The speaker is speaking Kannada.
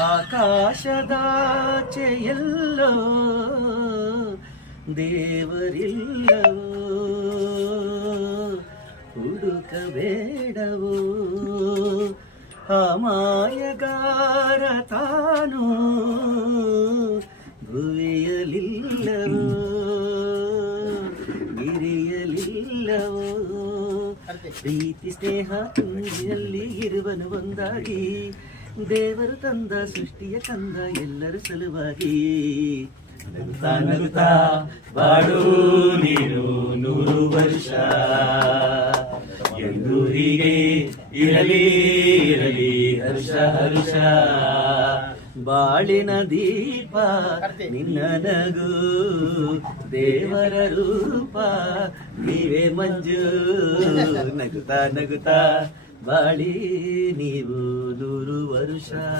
ಆಕಾಶದಾಚೆ ಎಲ್ಲೋ ದೇವರಿಲ್ಲವೋ ಹುಡುಕಬೇಡವೋ ಅಮಾಯಗಾರ ತಾನು ಭುವಿಯಲಿಲ್ಲವೋ ಗಿರಿಯಲಿಲ್ಲವೋ ಪ್ರೀತಿ ಸ್ನೇಹ ತುಂಬಿಯಲ್ಲಿ ಇರುವನು ಒಂದಾಗಿ ದೇವರು ತಂದ ಸೃಷ್ಟಿಯ ಕಂದ ಎಲ್ಲರ ಸಲುವಾಗಿ ನಗುತ್ತಾ ನಗುತ್ತಾ ಬಾಡು ನೀನು 100 ವರ್ಷ ಎಂದು ಹೀಗೆ ಇರಲಿ ಇರಲಿ ಹರ್ಷ ಹರ್ಷ ಬಾಳಿನ ದೀಪ ನಿನ್ನ ನಗು ದೇವರ ರೂಪ ನೀವೇ ಮಂಜು ನಗುತ್ತಾ ನಗುತ್ತಾ ಬಾಳಿ ನೀವು 100 ವರ್ಷ.